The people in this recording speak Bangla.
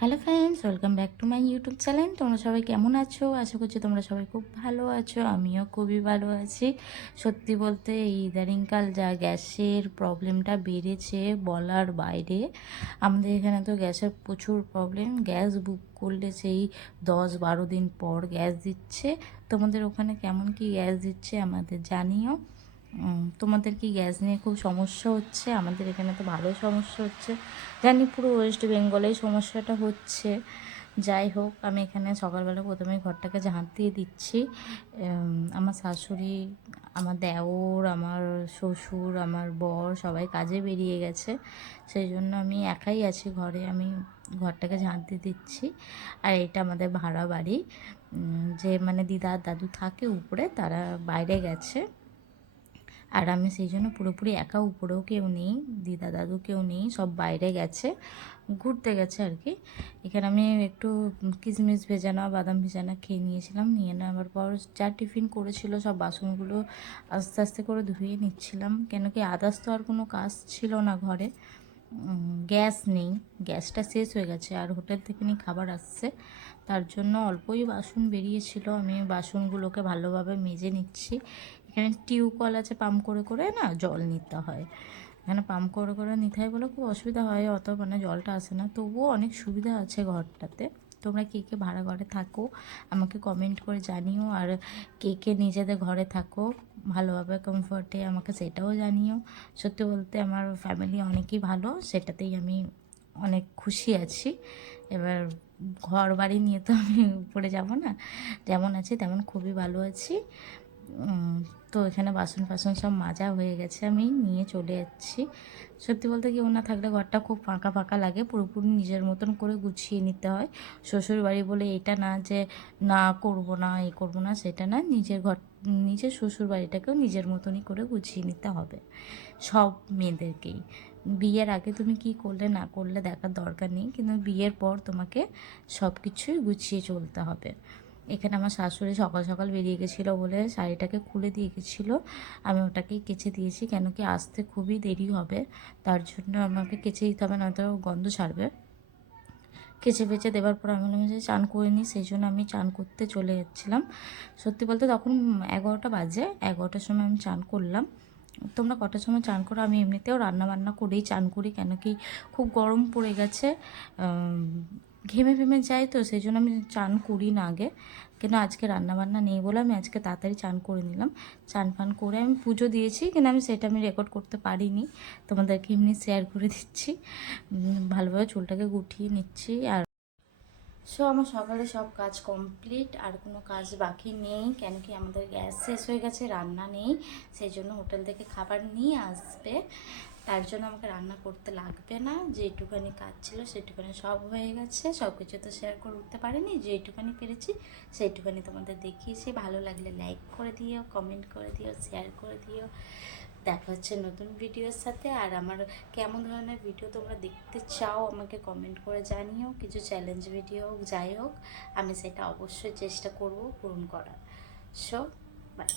Hello friends, welcome back to my YouTube channel. তোমরা সবাই কেমন আছো? আশা করছি তোমরা সবাই খুব ভালো আছো। আমিও খুবই ভালো আছি। সত্যি বলতে এই ইদানিংকাল যা গ্যাসের প্রবলেমটা বেড়েছে বলার বাইরে। আমাদের এখানে তো গ্যাসের প্রচুর প্রবলেম। গ্যাস বুক করলে সেই 10-12 দিন পর গ্যাস দিচ্ছে। তোমাদের ওখানে কেমন কি গ্যাস দিচ্ছে আমাদের জানিও। তোমাদের কি গ্যাস নিয়ে খুব সমস্যা হচ্ছে? আমাদের এখানে তো ভালো সমস্যা হচ্ছে। জানি পুরো ওয়েস্ট বেঙ্গলেই সমস্যাটা হচ্ছে। যাই হোক, আমি এখানে সকালবেলা প্রথমে ঘরটাকে ঝাঁট দিয়ে দিচ্ছি। আমার শাশুড়ি, আমার দেওর, আমার শ্বশুর, আমার বর সবাই কাজে বেরিয়ে গেছে। সেই জন্য আমি একাই আছি ঘরে। আমি ঘরটাকে ঝাঁট দিয়ে দিচ্ছি। আর এটা আমাদের ভাড়া বাড়ি। যে মানে দিদা আর দাদু থাকে উপরে, তারা বাইরে গেছে। আর আমি সেই জন্য পুরোপুরি একা, উপরেও কেউ নেই, দিদা দাদু কেউ নেই, সব বাইরে গেছে, ঘুরতে গেছে আর কি। এখানে আমি একটু কিশমিশ ভেজানো, বাদাম ভেজানো খেয়ে নিয়েছিলাম। নিয়ে নেওয়ার পর যা টিফিন করেছিল সব বাসনগুলো আস্তে আস্তে করে ধুয়ে নিচ্ছিলাম, কেন কি আদার্স তো আর কোনো কাজ ছিল না ঘরে। গ্যাস নেই, গ্যাসটা শেষ হয়ে গেছে, আর হোটেল থেকে নিয়ে খাবার আসছে, তার জন্য অল্পই বাসন বেরিয়েছিল। আমি বাসনগুলোকে ভালোভাবে মেজে নিচ্ছি। এখানে টিউবওয়েল আছে, পাম্প করে করে না জল নিতে হয়। এখানে পাম্প করে করে নিতে হয় বলে খুব অসুবিধা হয়, অত মানে জলটা আসে না, তবুও অনেক সুবিধা আছে ঘরটাতে। তোমরা কে কে ভাড়া ঘরে থাকো আমাকে কমেন্ট করে জানিও, আর কে কে নিজেদের ঘরে থাকো ভালোভাবে কমফর্টে আমাকে সেটাও জানিও। সত্যি বলতে আমার ফ্যামিলি অনেকই ভালো, সেটাতেই আমি অনেক খুশি আছি। এবার ঘর বাড়ি নিয়ে তো আমি উপরে যাব না, যেমন আছি তেমন খুবই ভালো আছি। তো এখানে বাসন ফাসন সব মাজা হয়ে গেছে, আমি নিয়ে চলে যাচ্ছি। সত্যি বলতে কেউ না থাকলে ঘরটা খুব ফাঁকা ফাঁকা লাগে, পুরোপুরি নিজের মতন করে গুছিয়ে নিতে হয়। শ্বশুর বাড়ি বলে এটা না যে না করবো না, এই করবো না, সেটা না। নিজের ঘর, নিজের শ্বশুর বাড়িটাকেও নিজের মতনই করে গুছিয়ে নিতে হবে সব মেয়েদেরকেই। বিয়ের আগে তুমি কি করলে না করলে দেখার দরকার নেই, কিন্তু বিয়ের পর তোমাকে সব কিছুই গুছিয়ে চলতে হবে। এখানে আমার শাশুড়ি সকাল সকাল বেরিয়ে গেছিলো বলে শাড়িটাকে খুলে দিয়ে গেছিলো, আমি ওটাকেই কেচে দিয়েছি, কেন কি আসতে খুবই দেরি হবে, তার জন্য আমাকে কেচে দিতে হবে, নয়তো গন্ধ ছাড়বে। কেচে বেচে দেওয়ার পর আমি বললাম যে চান করে নিই, সেই জন্য আমি চান করতে চলে যাচ্ছিলাম। সত্যি বলতে তখন 11টা বাজে, 11টার সময় আমি চান করলাম। তোমরা কটার সময় চান করো? আমি এমনিতেও রান্না বান্না করেই চান করি, কেন কি খুব গরম পড়ে গেছে, ঘেমে ফেমে যাই, তো সেই জন্য আমি চান করি না আগে। কিন্তু আজকে রান্নাবান্না নেই বলে আমি আজকে তাড়াতাড়ি চান করে নিলাম। চান ফান করে আমি পুজো দিয়েছি, কিন্তু আমি সেটা রেকর্ড করতে পারিনি, তোমাদেরকে এমনি শেয়ার করে দিচ্ছি। ভালোভাবে চুলটাকে গুটিয়ে নিচ্ছি। আর আমার সকালে সব কাজ কমপ্লিট, আর কোনো কাজ বাকি নেই, কেন কি আমাদের গ্যাস শেষ হয়ে গেছে, রান্না নেই। সেই জন্য হোটেল থেকে খাবার নিয়ে আসবে, তার জন্য আমাকে রান্না করতে লাগবে না। যেটুখানি কাজ ছিল সেটুখানি সব হয়ে গেছে। সব কিছু তো শেয়ার করে উঠতে পারিনি, যেটুখানি পেরেছি সেইটুখানি তোমাদের দেখিয়েছি। ভালো লাগলে লাইক করে দিও, কমেন্ট করে দিও, শেয়ার করে দিও। দেখা হচ্ছে নতুন ভিডিওর সাথে। আর আমার কেমন ধরনের ভিডিও তোমরা দেখতে চাও আমাকে কমেন্ট করে জানিও। কিছু চ্যালেঞ্জ ভিডিও যাই হোক, আমি সেটা অবশ্যই চেষ্টা করব পূরণ করার। বাই।